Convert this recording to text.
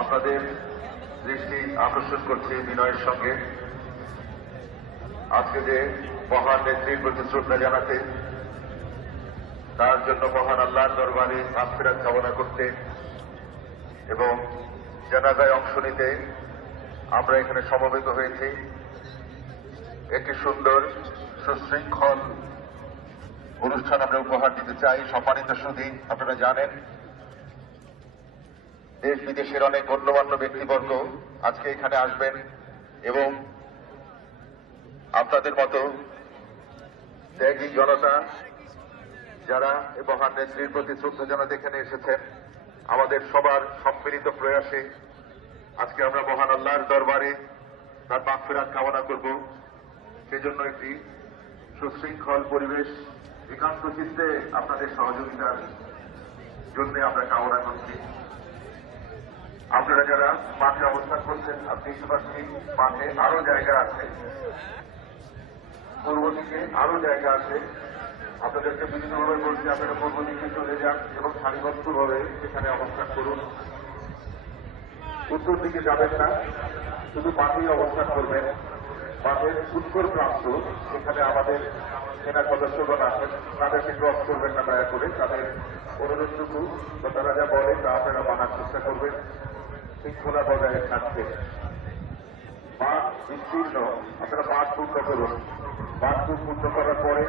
আপনাদের দৃষ্টি আকর্ষণ করছি বিনয়ের সঙ্গে আজকে যে মহান নেত্রীর প্রতি শ্রদ্ধা জানাতে, তার জন্য মহান আল্লাহর দরবারে মাগফিরাত কামনা করতে এবং জানাজায় অংশ নিতে আমরা এখানে সমবেত হয়েছি। একটি সুন্দর সুশৃঙ্খল অনুষ্ঠান আমরা উপহার দিতে চাই। সম্মানিত সুধী, আপনারা জানেন দেশ বিদেশের অনেক গণ্যমান্য ব্যক্তিবর্গ আজকে এখানে আসবেন এবং আপনাদের মতো ত্যাগী জনতা যারা এই মহান নেত্রীর প্রতি শ্রদ্ধা জানাতে এখানে এসেছেন, আমাদের সবার সম্মিলিত প্রয়াসে আজকে আমরা মহান আল্লাহর দরবারে তার মাগফিরাত কামনা করব। সেজন্য একটি সুশৃঙ্খল পরিবেশ একান্ত চিত্তে আপনাদের সহযোগিতার জন্য আমরা কামনা করছি। আপনারা যারা মাঠে অবস্থান করছেন, আপনি পাচ্ছি মাঠে আরো জায়গা আছে, পূর্ব দিকে আরো জায়গা আছে। আপনাদেরকে বিভিন্নভাবে বলছি আপনারা পূর্ব দিকে চলে যান এবং সারিবদ্ধভাবে সেখানে অবস্থান করুন। উত্তর দিকে যাবেন না, শুধু মাঠেই অবস্থান করবেন। মাঠের উত্তর প্রান্ত সেখানে আমাদের সেনা সদস্যগণ আছেন, তাদেরকে ক্রস করবেন না দয়া করে। তাদের অনুরোধটুকু বা তারা যা বলে তা আপনারা মানার চেষ্টা করবেন শৃঙ্খলা বজায় থাকবে। মাঠ বিস্তীর্ণ, আপনারা মাঠ পূর্ণ করুন। মাঠ পূর্ণ করার পরে